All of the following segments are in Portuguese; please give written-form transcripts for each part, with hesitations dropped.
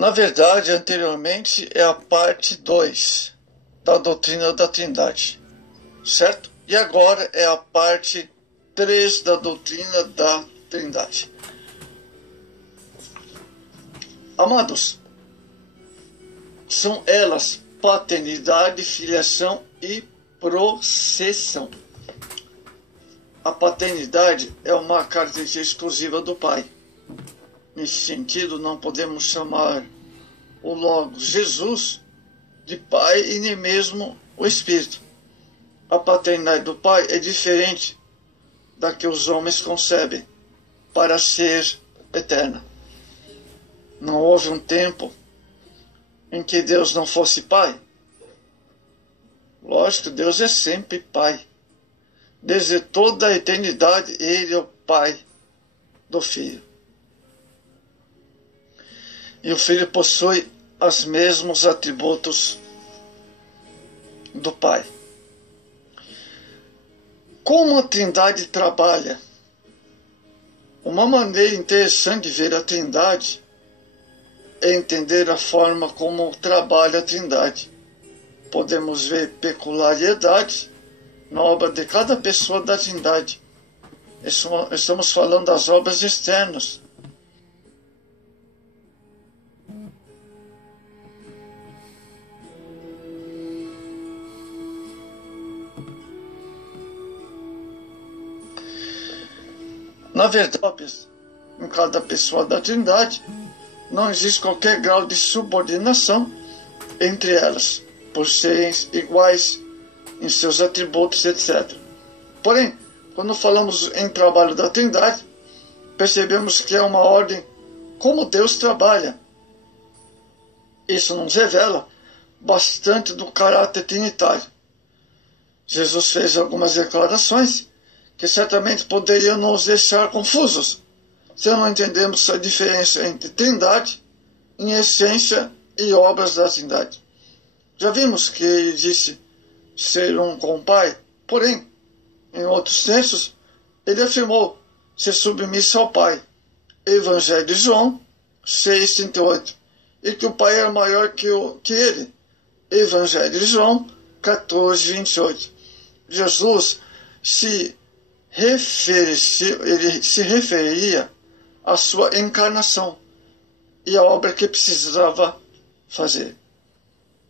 Na verdade, anteriormente é a parte 2 da doutrina da Trindade, certo? E agora é a parte 3 da doutrina da Trindade. Amados, são elas paternidade, filiação e processão. A paternidade é uma característica exclusiva do Pai. Nesse sentido, não podemos chamar o Logos Jesus de Pai e nem mesmo o Espírito. A paternidade do Pai é diferente da que os homens concebem para ser eterna. Não houve um tempo em que Deus não fosse Pai. Lógico, Deus é sempre Pai. Desde toda a eternidade, Ele é o Pai do Filho. E o Filho possui os mesmos atributos do Pai. Como a Trindade trabalha? Uma maneira interessante de ver a Trindade é entender a forma como trabalha a Trindade. Podemos ver peculiaridades na obra de cada pessoa da Trindade. Estamos falando das obras externas. Na verdade, em cada pessoa da Trindade, não existe qualquer grau de subordinação entre elas, por serem iguais em seus atributos, etc. Porém, quando falamos em trabalho da Trindade, percebemos que é uma ordem como Deus trabalha. Isso nos revela bastante do caráter trinitário. Jesus fez algumas declarações que certamente poderiam nos deixar confusos se não entendemos a diferença entre Trindade, em essência, e obras da Trindade. Já vimos que ele disse ser um com o Pai, porém, em outros textos, ele afirmou ser submisso ao Pai. Evangelho de João 6,38. E que o Pai era maior que ele. Evangelho de João 14,28. Jesus se referia à sua encarnação e à obra que precisava fazer.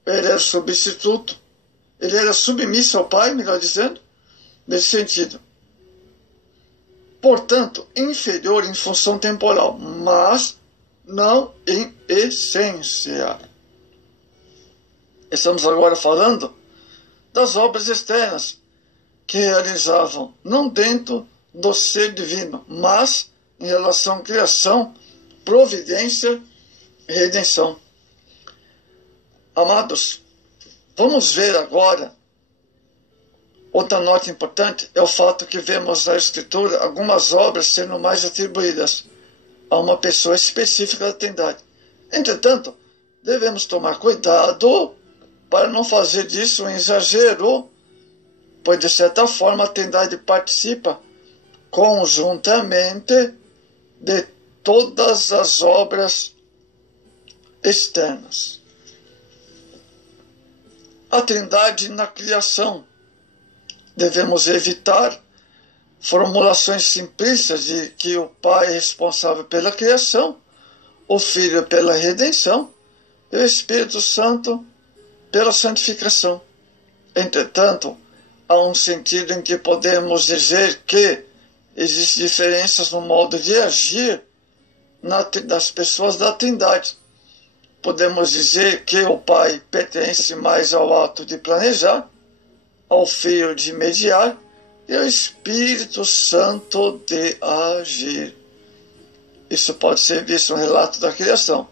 Ele era substituto, ele era submisso ao Pai, melhor dizendo, nesse sentido. Portanto, inferior em função temporal, mas não em essência. Estamos agora falando das obras externas que realizavam não dentro do ser divino, mas em relação à criação, providência e redenção. Amados, vamos ver agora, outra nota importante é o fato que vemos na Escritura algumas obras sendo mais atribuídas a uma pessoa específica da Trindade. Entretanto, devemos tomar cuidado para não fazer disso um exagero, pois de certa forma a Trindade participa conjuntamente de todas as obras externas. A Trindade na criação. Devemos evitar formulações simplistas de que o Pai é responsável pela criação, o Filho pela redenção e o Espírito Santo pela santificação. Entretanto, há um sentido em que podemos dizer que existem diferenças no modo de agir das pessoas da Trindade. Podemos dizer que o Pai pertence mais ao ato de planejar, ao Filho de mediar e ao Espírito Santo de agir. Isso pode ser visto no relato da criação.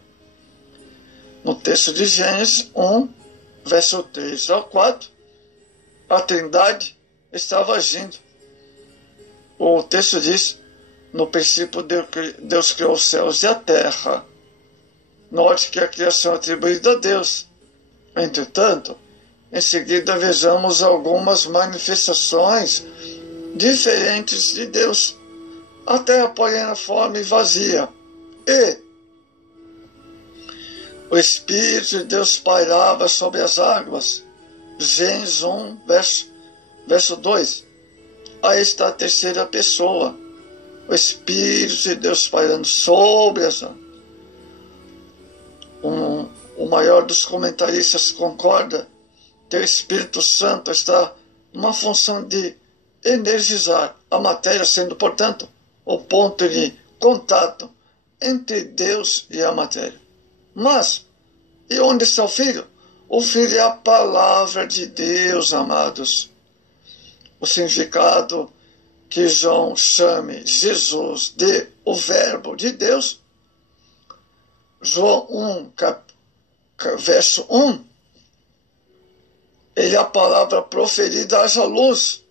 No texto de Gênesis 1, verso 3 ao 4, a Trindade estava agindo. O texto diz: no princípio Deus criou os céus e a terra. Note que a criação é atribuída a Deus. Entretanto, em seguida vejamos algumas manifestações diferentes de Deus. A terra, porém, era forma e vazia, e O Espírito de Deus pairava sobre as águas. Gênesis 1, verso 2. Aí está a terceira pessoa. O Espírito de Deus pairando sobre as águas. O maior dos comentaristas concorda que o Espírito Santo está numa função de energizar a matéria, sendo, portanto, o ponto de contato entre Deus e a matéria. Mas, e onde está o Filho? O Filho é a palavra de Deus, amados. O significado que João chame Jesus de o Verbo de Deus, João 1, verso 1, ele é a palavra proferida, haja luz.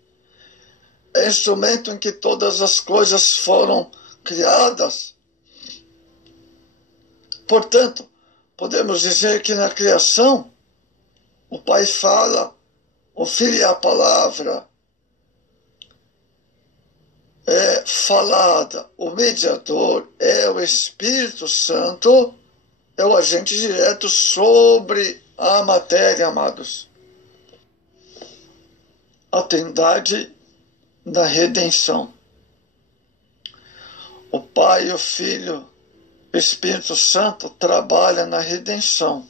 É instrumento em que todas as coisas foram criadas. Portanto, podemos dizer que na criação, o Pai fala, o Filho é a palavra é falada, o mediador é o Espírito Santo, é o agente direto sobre a matéria, amados. A Trindade da redenção. O Pai, o Filho, o Espírito Santo trabalha na redenção.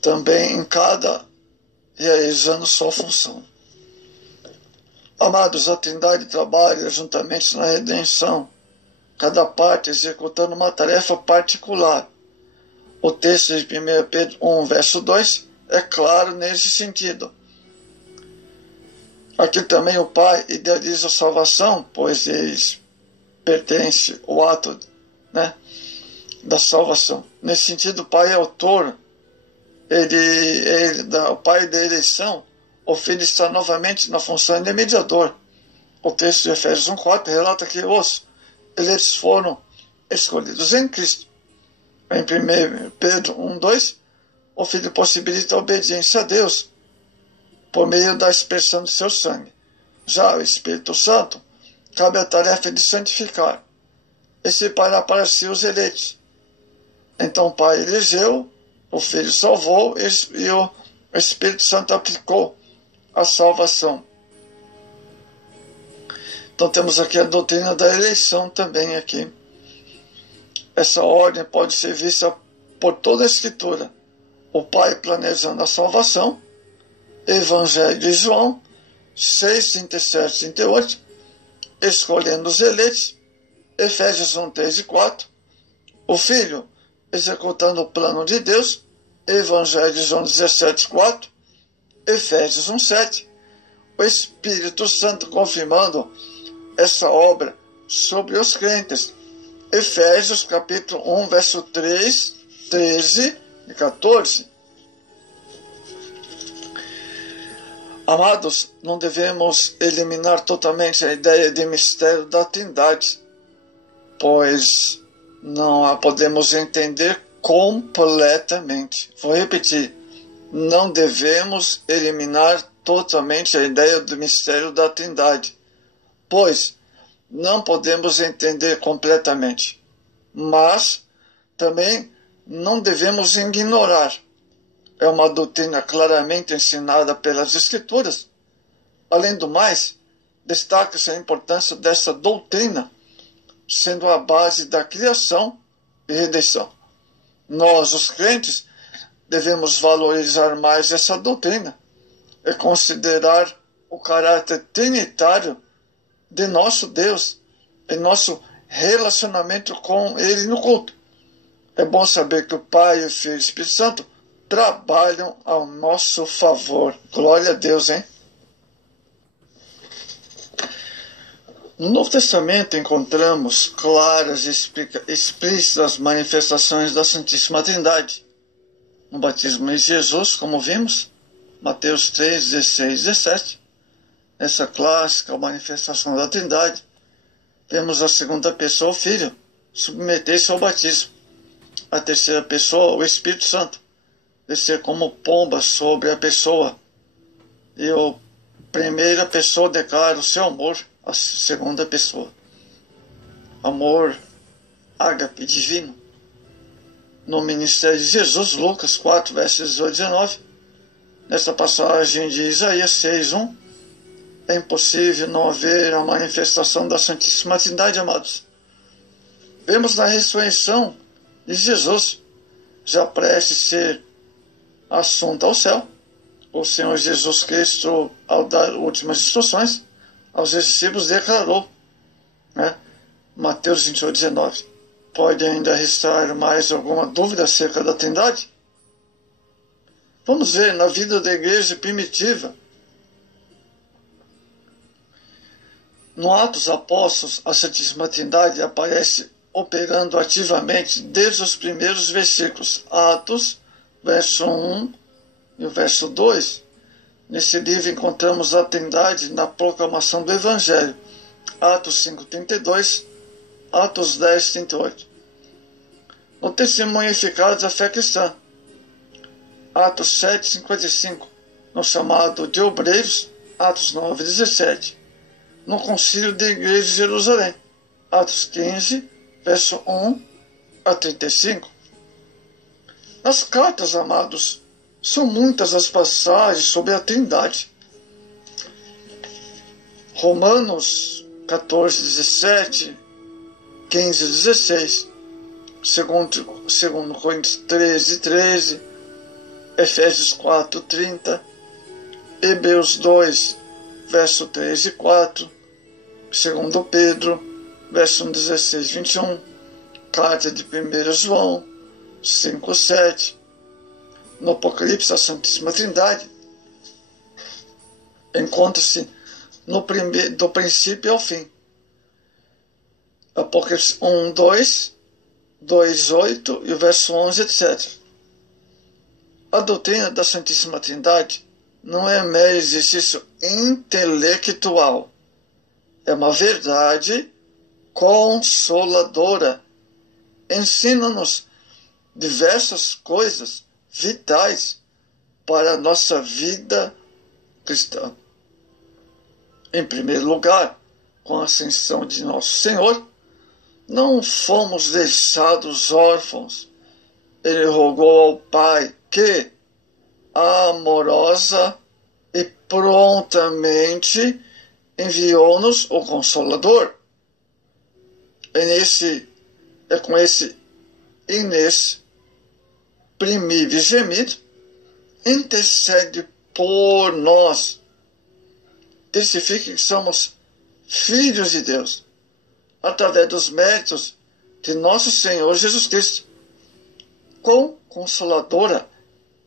Também em cada realizando sua função. Amados, a Trindade trabalha juntamente na redenção, cada parte executando uma tarefa particular. O texto de 1 Pedro 1, verso 2 é claro nesse sentido. Aqui também o Pai idealiza a salvação, pois eles pertence ao ato, da salvação. Nesse sentido, o Pai é autor, o Pai da eleição. O Filho está novamente na função de mediador. O texto de Efésios 1,4 relata que os eleitos foram escolhidos em Cristo. Em 1 Pedro 1,2, o Filho possibilita a obediência a Deus por meio da expressão do seu sangue. Já o Espírito Santo cabe a tarefa de santificar e separar para si os eleitos. Então o Pai elegeu, o Filho salvou e o Espírito Santo aplicou a salvação. Então temos aqui a doutrina da eleição também aqui. Essa ordem pode ser vista por toda a Escritura. O Pai planejando a salvação, Evangelho de João 6, 37, 38, escolhendo os eleitos, Efésios 1, 3 e 4, o Filho executando o plano de Deus, Evangelho de João 17, 4, Efésios 1, 7, o Espírito Santo confirmando essa obra sobre os crentes, Efésios capítulo 1, verso 3, 13 e 14. Amados, não devemos eliminar totalmente a ideia de mistério da Trindade, pois não a podemos entender completamente. Vou repetir, não devemos eliminar totalmente a ideia do mistério da Trindade, pois não podemos entender completamente, mas também não devemos ignorar. É uma doutrina claramente ensinada pelas Escrituras. Além do mais, destaca-se a importância dessa doutrina, sendo a base da criação e redenção. Nós, os crentes, devemos valorizar mais essa doutrina e considerar o caráter trinitário de nosso Deus e nosso relacionamento com Ele no culto. É bom saber que o Pai, o Filho e o Espírito Santo trabalham ao nosso favor. Glória a Deus, hein? No Novo Testamento encontramos claras e explícitas manifestações da Santíssima Trindade. No batismo de Jesus, como vimos, Mateus 3, 16 e 17, essa clássica manifestação da Trindade, vemos a segunda pessoa, o Filho, submeter-se ao batismo. A terceira pessoa, o Espírito Santo, descer como pomba sobre a pessoa. E a primeira pessoa declara o seu amor à segunda pessoa. Amor ágape, divino. no ministério de Jesus, Lucas 4, versos 18 e 19. Nesta passagem de Isaías 6:1, é impossível não haver a manifestação da Santíssima Trindade, amados. Vemos na ressurreição de Jesus, já prestes a ser assunto ao céu, o Senhor Jesus Cristo, ao dar últimas instruções aos discípulos, declarou, Mateus 28:19, pode ainda restar mais alguma dúvida acerca da Trindade? Vamos ver na vida da igreja primitiva. No Atos Apóstolos, a Santíssima Trindade aparece operando ativamente desde os primeiros versículos. Atos, verso 1 e o verso 2. Nesse livro encontramos a Trindade na proclamação do Evangelho. Atos 5:32, Atos 10:38. No testemunho eficaz da fé cristã. Atos 7:55, no chamado de obreiros. Atos 9:17. No concílio da igreja de Jerusalém. Atos 15, verso 1 a 35. Nas cartas, amados, são muitas as passagens sobre a Trindade. Romanos 14:17, 15:16, 2 Coríntios 13:13, Efésios 4:30, Hebreus 2, verso 3 e 4, 2 Pedro, verso 16, 21, carta de 1 João 5:7, no Apocalipse a Santíssima Trindade encontra-se do princípio ao fim. Apocalipse 1:2, 2:8 e o verso 11, etc. A doutrina da Santíssima Trindade não é mero exercício intelectual. É uma verdade consoladora. Ensina-nos diversas coisas vitais para a nossa vida cristã. Em primeiro lugar, com a ascensão de nosso Senhor, não fomos deixados órfãos. Ele rogou ao Pai que, amorosa e prontamente, enviou-nos o Consolador. É com esse inexprimível gemido, intercede por nós. Testifique que somos filhos de Deus, através dos méritos de nosso Senhor Jesus Cristo. Quão consoladora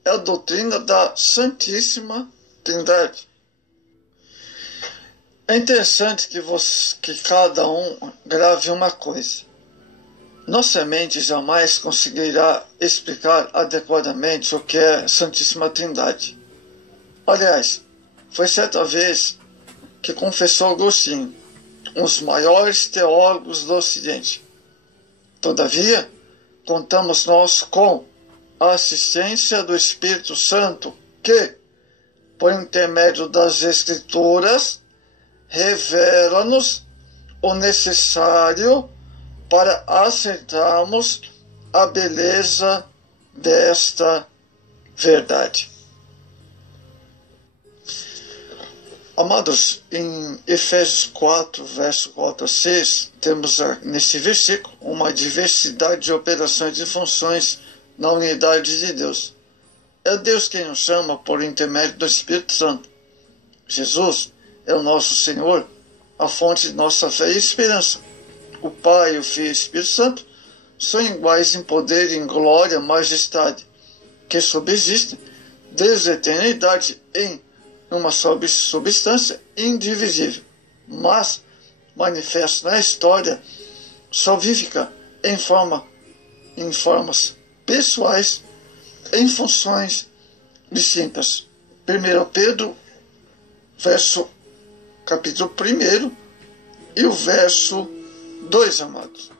é a doutrina da Santíssima Trindade. É interessante que cada um grave uma coisa. Nossa mente jamais conseguirá explicar adequadamente o que é Santíssima Trindade. Aliás, foi certa vez que confessou Agostinho, um dos maiores teólogos do Ocidente. Todavia, contamos nós com a assistência do Espírito Santo que, por intermédio das Escrituras, revela-nos o necessário para aceitarmos a beleza desta verdade. Amados, em Efésios 4, verso 4 a 6, temos nesse versículo uma diversidade de operações e funções na unidade de Deus. É Deus quem nos chama por intermédio do Espírito Santo. Jesus é o nosso Senhor, a fonte de nossa fé e esperança. O Pai, o Filho e o Espírito Santo são iguais em poder, em glória, majestade, que subsistem desde a eternidade em uma substância indivisível, mas manifesta na história salvífica em formas pessoais, em funções distintas. 1 Pedro, capítulo 1 e o verso 2, amados.